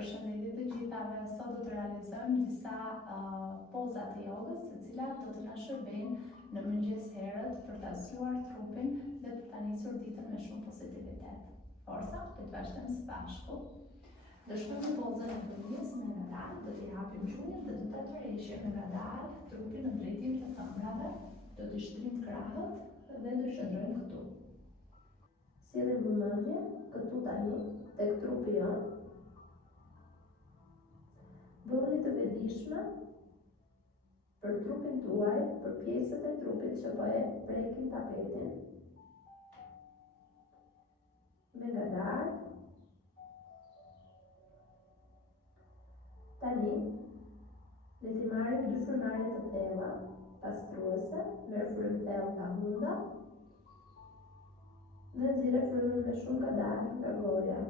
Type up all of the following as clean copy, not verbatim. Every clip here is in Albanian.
Përshëndetje të gjithave, sot do të realizojmë disa poza të jogës, të cilat do të na shërbejnë në mëngjes herët për ta zgjuar trupin dhe për ta nisur ditën me shumë pozitivitet. Forca, le të vazhdojmë së bashku. Do shkojmë në pozën e dhunjes me ngadalë, do t'i hapim gjunjët dhe do ta tërheqim me ngadalë trupin në drejtim të këmbrave, do të shtrim krahët dhe do qëndrojmë këtu. Sillim vëmendje këtu tani tek trupi jonë. Bëhuni të vetëdijshme për trupin tuaj, për pjesët e trupit që po e prekin tapetin. Me ngadalë. Tani, le t'i marrim dy frymarrje të thella, pastruese, merr frymë thellë nga hunda dhe nxirre frymën me shumë ngadalë nga goja.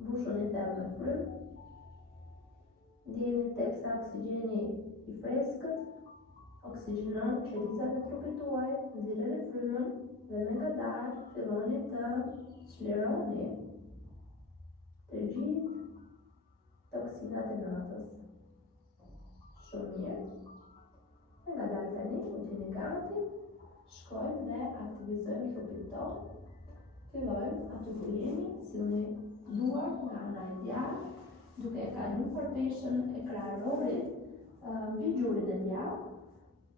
Mbushuni thellë me frymë. Ndjeni teksa oksigjeni i freskët oksigjenon qelizat e trupit tuaj, nxirreni frymën dhe me ngadalë filloni të çlironi të gjithë toksinat e natës. Shumë mirë. Me ngadalë tani, u jeni gati, shkojmë dhe aktivizojmë trupin tonë. Fillojmë aty ku jeni, sillni duar nga ana e djathtë, duke kaluar peshën e kraharorit mbi gjurin e djathtë.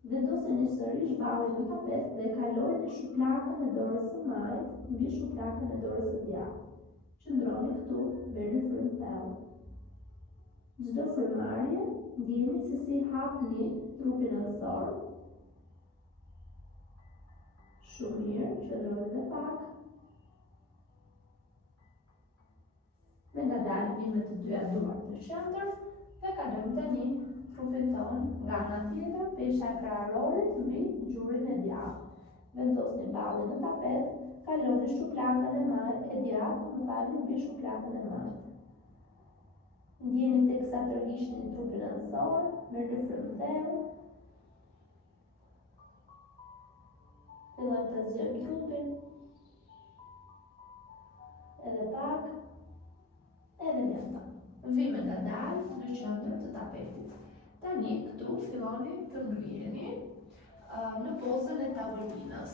Vendoseni sërish ballin në tapet dhe kalojeni shuplakën e dorës së majt mbi shuplakën e dorës së djathtë. Qëndroni këtu, merrni frymë thellë. Çdo frymarrje ndjeni se si hapni trupin anësor. Shumë mirë, qëndroni edhe pak. Me ngadalë vime të dyja duart në qendër dhe kalojmë tani trupin tonë nga ana tjetër, pesha e kraharorit mbi gjurin e djathtë. Vendosni ballin në tapet, kaloni shuplakën e djathtë mbi shuplakën e majt. Ndjeni teksa tërhiqni trupin anësor, merrni frymë thellë. Fillojmë të zgjojmë trupin. Edhe pak. Edhe mjafton. Vime ngadalë në qendër të tapetit. Tani këtu filloni të ngriheni në pozën e tavolinës.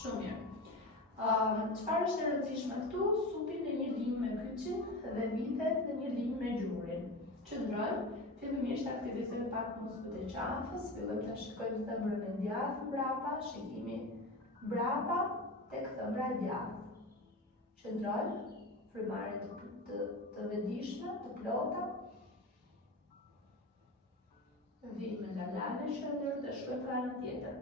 Shumë mirë. Çfarë është e rëndësishme këtu? Supi në një linjë me kyçin dhe vitet në një linjë me gjurin. Qëndrojmë, fillimisht aktivizojmë pak muskujt e qafës, fillojmë të shikojmë thëmbrën e djathtë mbrapa, shikimi mbrapa tek thëmbra e djathtë. Qëndrojmë, frymarrje të vetëdijshme, të plota. Vim me ngadalë në qendër dhe shkojmë pra anën tjetër.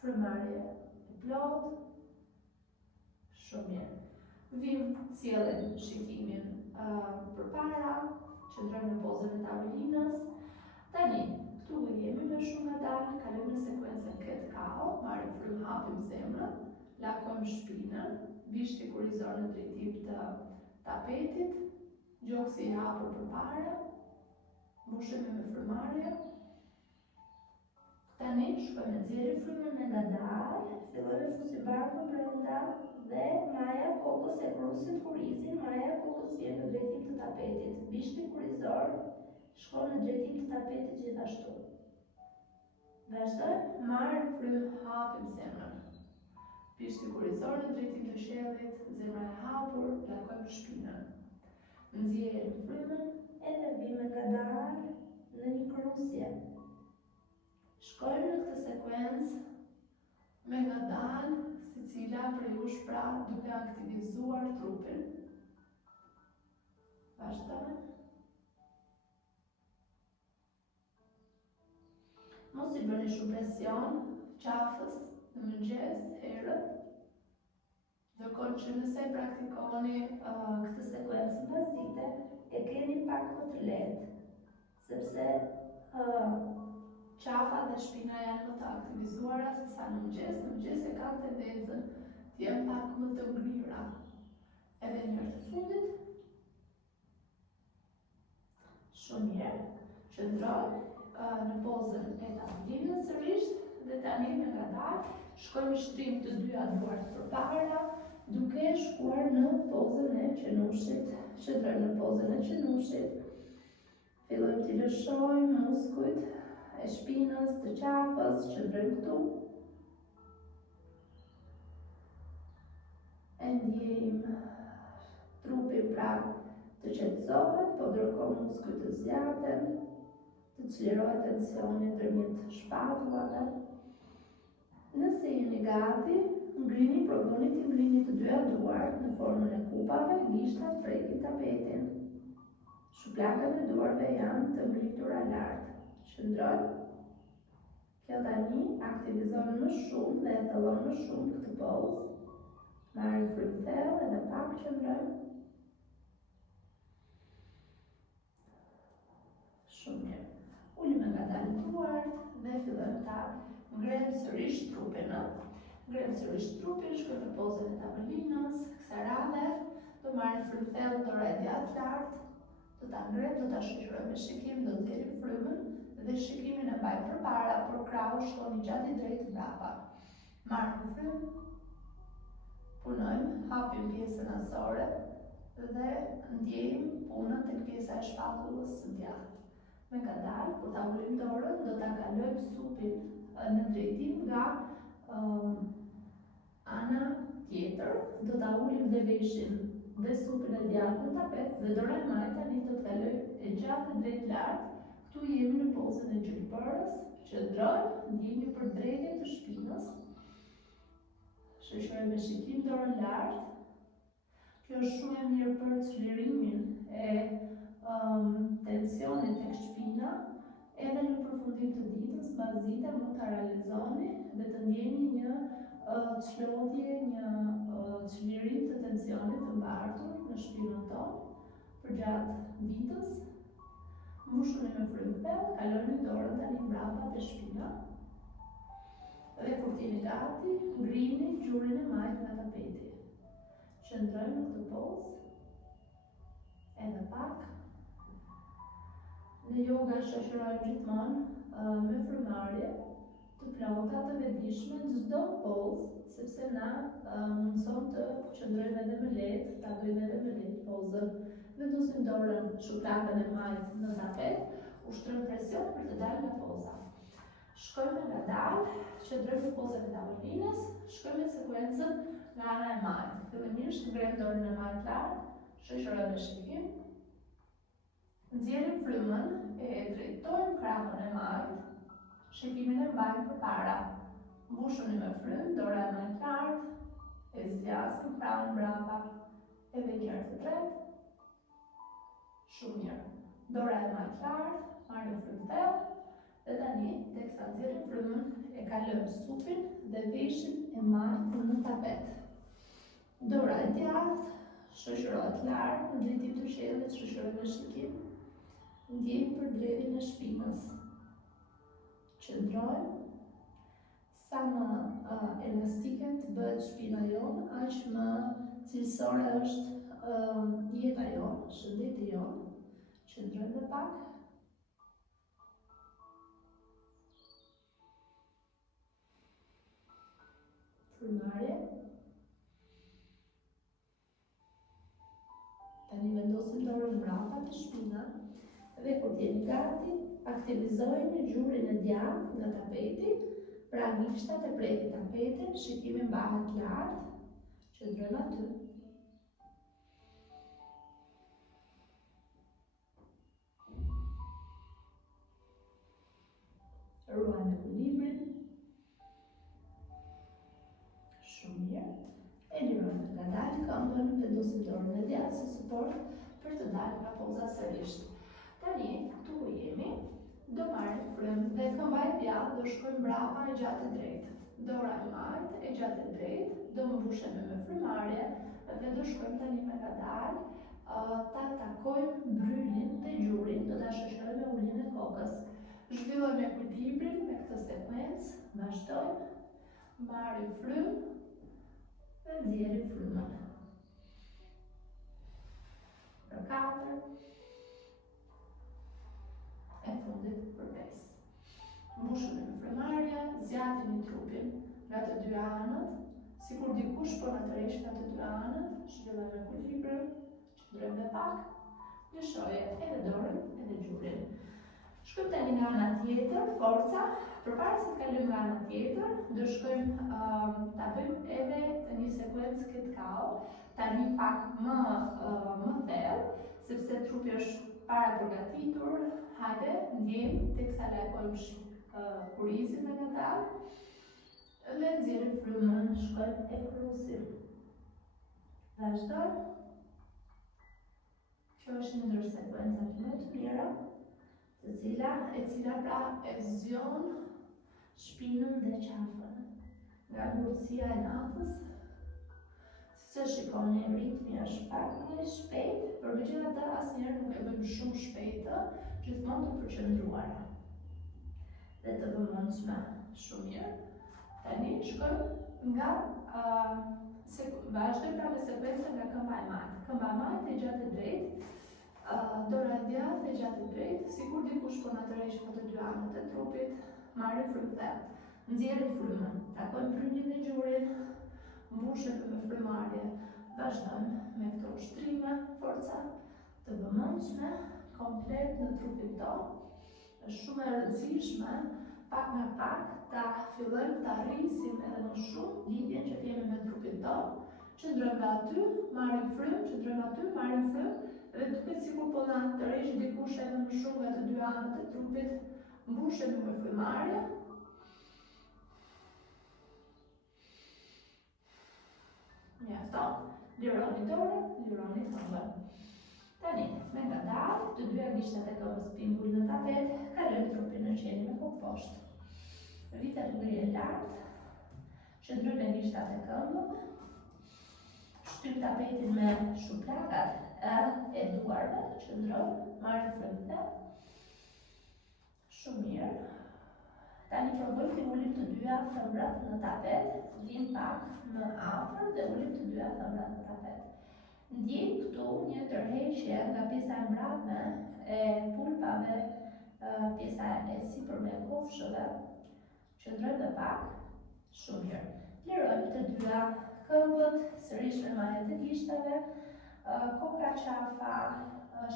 Frymarrje e plotë. Shumë mirë. Vim, sjellim shikimin përpara, qëndrojmë në pozën e tavolinës. Tani, këtu jemi me shumë ngadalë, kalojmë në sekuencën cat-cow, marrim frymë, hapim zemrën, lakojmë shpinën, bishti kurizor në drejtim të tapetit, gjoksi i hapur përpara, mbushemi me frymarrje. Tani shkojmë të nxjerrim frymën me ngadalë, fillojmë fusi barkun brenda dhe maja kokës e krusit kurizin, maja kokës vjen në drejtim të tapetit. Bishti kurizor shkon në drejtim të tapetit gjithashtu. Vazhdojmë, marrim frymë, hapim zemrën. Bishti kurizor në drejtim të shellit, zemra e hapur, lakojmë shpinën. Nxjerrim frymën edhe vime ngadalë në një krusje. Shkojmë në këtë sekuencë me ngadalë, secila prej jush pra duke aktivizuar trupin. Vazhdojmë. Mos i bëni shumë presion qafës në mëngjes herët. Ndërkohë që nëse praktikoni këtë sekuencë bazike, e keni pak më të lehtë, sepse qafa dhe shpina janë më të aktivizuara se sa në mëngjes. Në mëngjes e kanë tendencën të jenë pak më të ngrira. Edhe një herë të fundit. Shumë mirë. Qëndroj në pozën e tavolinës sërish dhe tani me ngadalë Shkojmë shtrim të dyja duart përpara, duke shkuar në pozën e qenushit. Qëndrojmë në pozën e qenushit. Fillojmë t'i lëshojmë muskujt e shpinës, të qafës, qëndrojmë këtu. E ndjejmë trupin pra të qetësohet, po ndërkohë muskujt të zjaten, të çlirohet tensioni ndërmjet shpatullave. Nëse jeni gati, provoni të ngrini të dyja duart në formën e kupave, gishtat prekin tapetin. Shuplakët e duarve janë të ngritura lart. Qëndrojmë. Kjo tani aktivizon më shumë dhe etallon më shumë këtë pozë. Marrim frymë thellë edhe pak qëndrojmë. Shumë mirë. Ulim ngadalë duart dhe fillojmë ta ngremë sërish trupin. Ngremë sërish trupin, shkojmë në pozën e tavolinës. Kësaj radhe do marrim frymë thellë, dora e djathtë lart. Do ta ngremë, do ta shoqërojmë me shikim, do nxjerrim frymën dhe shikimin e mbajmë përpara, por krahu shkoni gjatë i drejtë mbrapa. Marrim frymë, punojmë, hapim pjesën asore dhe ndjejmë punën tek pjesa e shpatullës së djathtë. Me ngadalë, kur ta ulim dorën, do ta kalojmë supin në drejtim nga ana tjetër, do ta ulim dhe veshin dhe supin e djathtë në tapet dhe dora e majtë tani do të kalojë e gjatë e drejt lart. Këtu jemi në pozën e gjilbërës, qëndrojmë, ndjejmë përdrejtjen të shpinës. Shoqërojmë me shikim dorën lart. Kjo është shumë e mirë për çlirimin e tensionit tek shpina, edhe në përfundim të ditës, pas dite mund ta realizoni dhe të ndjeni një çlodhje, një çlirim të tensionit të mbartur në shpinën tonë përgjatë ditës. Mbushuni me frymë thellë, kaloni dorën tani mbrapa te shpina. Dhe kur t'jeni gati, ngrini gjurin e majtë nga tapeti. Qëndrojmë në këtë pozë. Edhe pak. Në yoga shoqërojmë gjithmonë me frymarrje të plota të vetëdijshme çdo pozë, sepse na mundson të qëndrojmë edhe më lehtë, ta bëjmë edhe më lehtë pozën. Vendosim dorën shuplakën e majtë në tapet, ushtrojmë presion për të dalë nga poza. Shkojmë ngadalë, qëndrojmë në pozën e tavolinës, shkojmë me sekuencën nga ana e majtë. Fillimisht ngremë dorën e majtë lart, shoqërojmë me shikim. Nxjerrim frymën, e drejtojmë krahun e majtë, shikimin e mbajmë përpara. Mbushuni me frymë, dora e majtë lart, e zgjasim krahun mbrapa, edhe një herë të tretë. Shumë mirë. Dora e majtë lart, marrim frymë thellë, dhe tani, teksa nxjerrim frymën, e kalojmë supin dhe veshin e majtë në tapet. Dora e djathtë shoqërohet lart në drejtim të qellit, shoqërohet me shikim. Ndjejmë përdredhin e shpinës. Qëndrojmë. Sa më elastike të bëhet shpina jonë, aq më cilësore është jeta jonë, shëndeti jonë. Qëndrojmë dhe pak. Frymarrje. Tani vendosim dorën mbrapa te shpina. Dhe kur t'jeni gati, aktivizojni gjurin e djathtë nga tapeti, pra gishtat e prekin tapetin, shikimi mbahet lart, qëndrojmë aty. Ruajmë ekuilibrin. Shumë mirë. E lirojmë ngadalë këmbën, vendosim dorën e djathtë si suport për të dalë nga poza sërish. Tani, këtu jemi, do marrim frymë dhe këmba e djathtë do shkojmë mbrapa e gjatë e drejtë. Dora e majtë e gjatë e drejtë do mbushemi me frymarrje dhe do shkojmë tani me ngadalë, ta takojmë brylin dhe gjurin, do ta shoqërojmë me uljen e kokës. Zhvillojmë ekuilibrin me këtë sekuencë, vazhdojmë, marrim frymë dhe nxjerrim frymën. Për 4. E fundit për 5. Mbushuni me frymarrje, zgjatini trupin nga të dy dy anët, sikur dikush po na tërheq nga të dy anët, zhvillojmë ekuilibrin, qëndrojmë pak, lëshoje edhe dorën edhe gjurin. Shkojmë tani nga ana tjetër, forca, përpara se të kalojmë nga ana tjetër, do shkojmë ta bëjmë edhe një sekuencë këtë kao, tani pak më thellë, sepse trupi është para përgatitur. Hajde, ndjejmë teksa largojmë kurizin me ngadal, dhe nxjerrim frymën, shkojmë e krusim. Vazhdojmë. Kjo është një ndër sekuencat më të mira, e cila pra e zgjon shpinën dhe qafën nga ngurtësia e natës. Se shikoni, ritmi është pak më i shpejt, por megjithatë asnjëherë nuk e bëjmë shumë shpejtë, gjithmonë të përqendruara dhe të vëmendshme. Shumë mirë. Tani shkojmë nga vazhdojmë pra me sekuencën nga këmba e majtë. Këmba e majtë e gjatë e drejtë, dora e djathtë e gjatë e drejtë, sikur dikush po na tërheq nga të dy anët e trupit, marrim frymë thellë. Nxjerrim frymën, takojmë brynjin e gjurin, mbushim me frymarrje. Vazhdojmë me këto ushtrime, forca të vëmendshme, komplet në trupin tonë. Është shumë e rëndësishme, pak nga pak, ta fillojmë ta rrisim edhe më shumë lidhjen që kemi me trupin tonë. Qëndrojmë nga aty, marrim frymë, qëndrojmë aty, marrim frymë, dhe duket sikur po na tërheq dikush edhe më shumë nga të dy anët e trupit, mbushemi me frymarrje. Mjafton, lironi dorën, lironi këmbën. Tani, me ngadal, të dyja gishtat e këmbës pingull në tapet, kalojmë trupin në qeni me kokë poshtë. Vitet ngrihen lart, qëndrojmë me gishtat e këmbëve, shtyp tapetin me shuplakat e duarve, qëndrojmë, marrim frymën. Shumë mirë. Tani provojmë të ulim të dyja thëmbrat në tapet, vim pak më afër dhe ulim të dyja thëmbrat në tapet. Ndjejmë këtu një tërheqje nga pjesa e mbrapme e pulpave, pjesa e sipërme e kofshëve. Qëndrojmë dhe pak, shumë mirë. Lirojmë të dyja këmbët, sërish me majat e gishtave, koka qafa,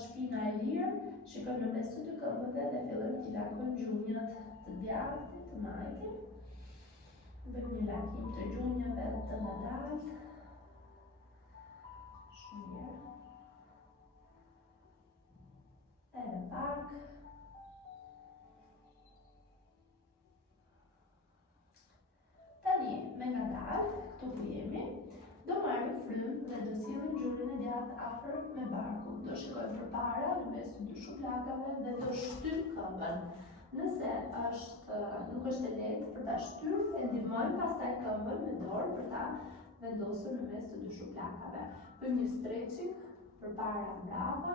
shpina e lirë, shikojmë në mes të dy këmbëve dhe fillojmë t'i largojmë gjunjët të djathtë, të majtë. Bëjmë një largim të gjunjëve të ngadalt. Shumë mirë. Edhe pak. Tani, me ngadal, këtu ku jemi, do marrim frymë dhe do sillim gjurin e djathtë afër me barkun. Do shikojmë përpara në mes të dy shuplakave dhe do shtyp këmbën. Nëse nuk është e lehtë për ta shtyr, e ndihmojmë pastaj këmbën me dorë për ta vendosur në mes të dy shuplakave. Bëjmë një stretching përpara mbrapa,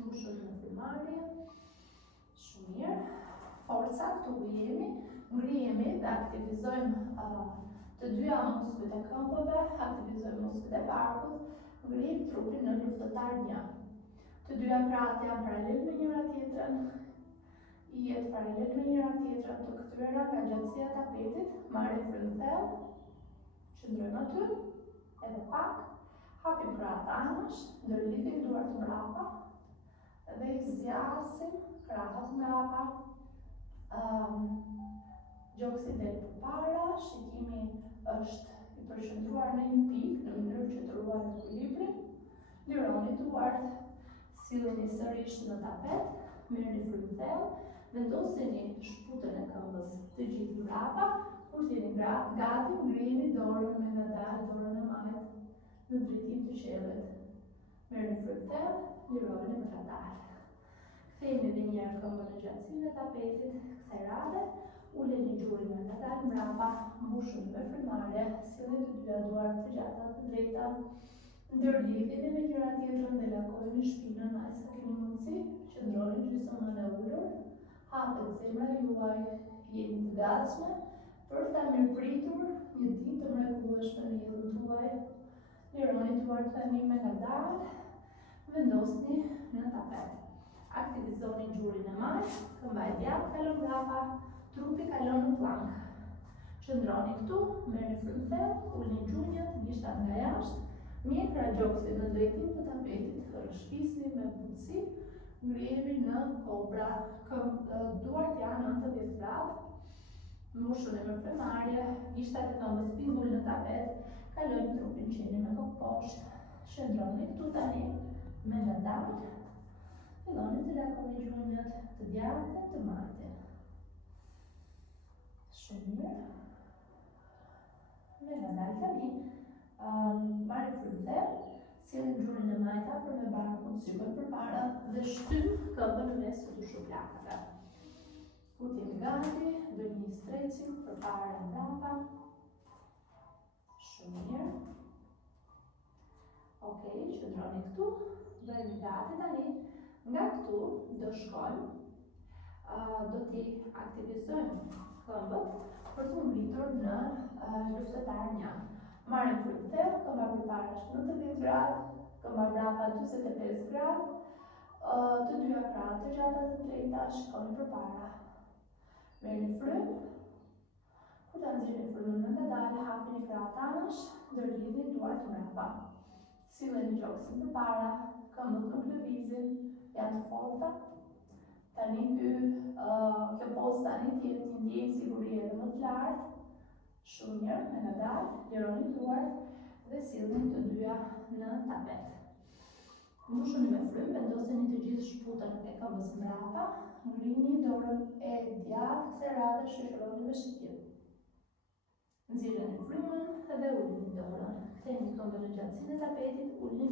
mbushur me frymarrje. Shumë mirë. Forca, këtu ku jemi, ngrihemi dhe aktivizojmë të dyja muskujt e këmbëve, aktivizojmë muskujt e barkut, ngrihim trupin në luftëtar 1. Të dyja krahët janë paralel me njëra tjetrën, jetë paralel me njëra tjetrën, të kthyer nga gjatësia e tapetit, marrim frymë thellë, qëndrojmë aty, edhe pak, hapim krahët anash, ndërlidhim duart mbrapa, dhe i zgjasim krahët mbrapa, gjoksi del përpara, shikimi është i përqendruar në një pikë në mënyrë që të ruajmë ekuilibrin. Lironi duart, sillni sërish në tapet, merrni frymë thellë, vendosni shputën e këmbës të gjithë mbrapa, kur jeni gati, ngrihni dorën me ngadal, dorën e majtë në drejtim të qellit. Merrni frymë thellë, lironi me ngadal. Kthehemi edhe një herë këmbën në gjatësinë e tapetit, kësaj radhe, uleni gjurin me ngadal mbrapa, mbushuni me frymarrje, sillni të dyja duart të gjata të drejta, ndërlidheni me njëra tjetrën dhe largojeni shpinën aq sa keni mundësi, qëndroni gjysmën e ulur, hapet zemra juaj, jeni të gatshme për ta mirëpritur një ditë të mrekullueshme në jetën tuaj. Lironi duart tani me ngadal, vendosni në tapet. Aktivizoni gjurin e majtë, këmba e djathtë kalon mbrapa, trupi kalon në plank. Qëndroni këtu, merrni frymë thellë, ulni gjunjët, gishtat nga jashtë, mjekra gjoksit në drejtim të tapetit, rrëshqisni me butësi, ngrihemi në kobra, duart janë 90 gradë, mbushuni me frymarrje, gishtat e këmbës pingull në tapet, kalojmë trupin qeni me kokë poshtë, qëndroni këtu tani, me ngadalë, filloni të largoni gjunjët, të djathtë të majtë. Shumë mirë. Me ngadalë tani, marrni frymë thellë, sillni gjurin e majta për me barkun sykoj përpara dhe shtym këmbën në mes të dy shuplakave. Kur jemi gati, bëjmë një stretching përpara mbrapa. Shumë mirë. Okej, qëndroni këtu, bëjmë gati tani. Nga këtu do shkojmë, do t'i aktivizojmë këmbët për të ngritur në luftetar 1. Marrim frymë thellë, këmba përpara është 90 gradë, këmba mbrapa 45 gradë, të dyja krahët të gjata të drejta shikoni përpara. Merrni frymë, kur ta nxjerrni frymën në ngadalë, hapini krahët anash, ndërlidhni duart mbrapa. Sillni gjoksin përpara, këmbët nuk lëvizin, janë të forta. Tani kjo pozë tani t'jep një ndjenjë siguri edhe më të lartë. Shumë mirë, me ngadalë, lironi duart dhe sillni të dyja në tapet. Mbushuni me frymë, vendoseni të gjithë shputën e këmbës mbrapa, ngrini dorën e djathtë kësaj radhe, shoqëroni me shtypin. Nxjerrni frymën dhe ulni dorën. Ktheni këmbën në gjatësinë e tapetit, ulni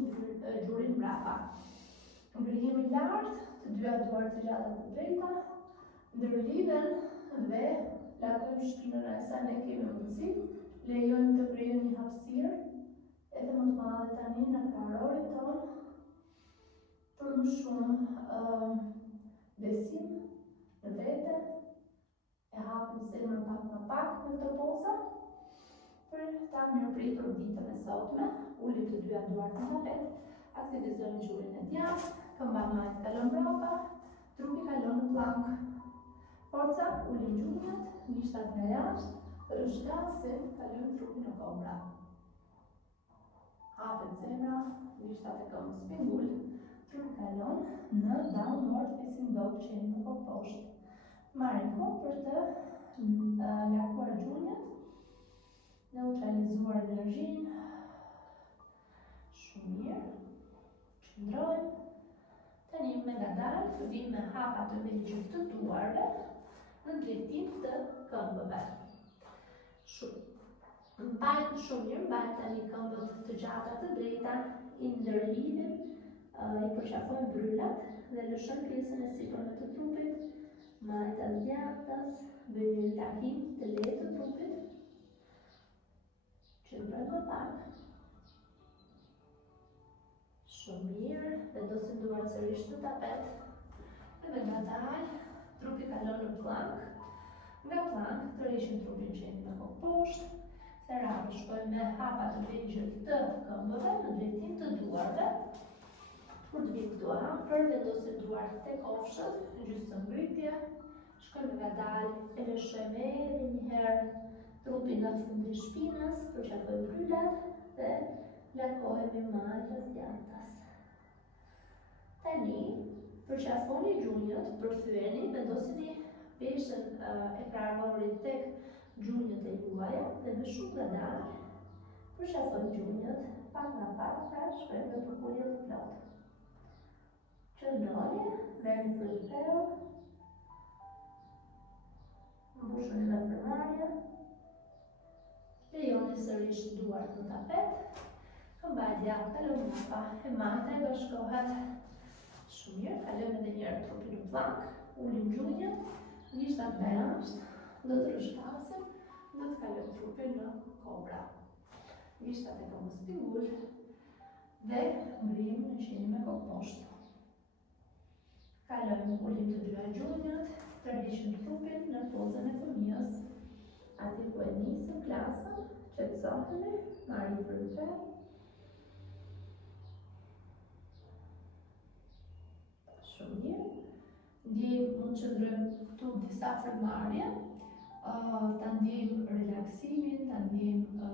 gjurin mbrapa. Ngrihemi lart, të dyja duart të gjata të drejta, ndërlidhen dhe largojmë shpinën aq sa ne kemi mundësi, lejojmë të krijojmë një hapësirë edhe më të madhe tani në kraharorin ton për më shumë besim në vete, e hapim zemrën pak më pak në këtë poza për ta mirëpritur ditën e sotme. Ulim të dyja duart në tapet, aktivizojmë gjurin e djathtë, këmba majt kalon mbrapa, trupi kalon në plank. Forca, ulim gjunjët, gishtat nga jashtë, rrëshqasim, kalojmë trupin në kobra. Hapet zemra, gishtat e këmbës pingull, trupi kalon në downward facing dog, qeni në kokë poshtë. Marrim kohë për të larguar gjunjët, neutralizuar energjinë. Shumë mirë. Qëndrojmë. Tani me ngadalë vim me hapa të veligjit të duarve në drejtim të këmbëve. Mbajmë shumë mirë, mbajmë tani këmbët të gjata të drejta, i ndërlidhim, i përqafojmë bryllat dhe lëshojmë pjesën e sipërme të trupit, majtas djathtas, bëjmë një lakim të lehtë të trupit. Qëndrojmë më pak. Shumë mirë, vendosim duart sërish në tapet. Dhe me ngadalë, trupi kalon në plank. Nga plank, tërheqim trupin qeni në kokë poshtë. Se radhë shkojmë me hapa të veligjit të këmbëve në drejtim të duarve. Kur të vim këtu afër, vendosim duart tek kofshët, gjysmë ngritje. Shkojmë me ngadalë, e lëshojmë edhe një herë trupin nga fundi i shpinës, përqafojmë bryllat dhe largohemi majtas djathtas. Tani, përqafoni gjunjët, përthyeni, vendosini peshën e kraharorit tek gjunjët e juaja dhe me shumë ngadalë përqafojmë gjunjët, pak nga pak, pra shkojmë në përpulje të plotë. Qëndroni, merrni frymë thellë, mbushuni me frymarrje, lejoni sërish duart në tapet, këmba e djathtë kalon mbrapa, e majta e bashkohet. Shumë mirë, kalojmë edhe një herë trupin në plank, ulim gjunjët, gishtat nga jashtë, do të rrëshqasim, do të kalojmë trupin në kobra. Gishtat e këmbës pingull dhe ngrihemi në qeni me kokë poshtë. Kalojmë ulim të dyja gjunjët, tërheqim trupin në pozën e fëmijës. Ati ku e nisim klasën, qetësohemi, marrim frymë thellë. Shumë mirë. Ndjejmë mund qëndrojmë këtu disa frymarrje. ta ndjejmë relaksimin, ta ndjejmë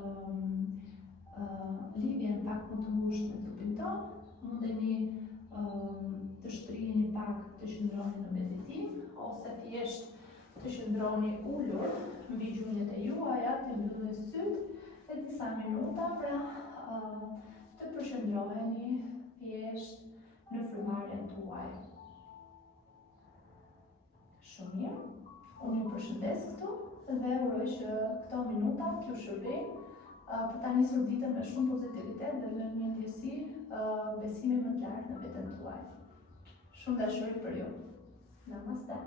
lidhjen pak më të ngushtë me trupin tonë, mundeni të shtriheni pak, të qëndroni në meditim, ose thjesht të qëndroni ullur mbi gjunjët e juaja, të mbyllni syt e disa minuta, pra të përqëndroheni thjesht në frymarrjen tuaj. Shumë mirë. Unë ju përshëndes këtu dhe uroj që këto minuta t'ju shërbejnë për ta nisur ditën me shumë pozitivitet dhe me një ndjesi besimi më të lartë në veten tuaj. Shumë dashuri për ju. Namaste.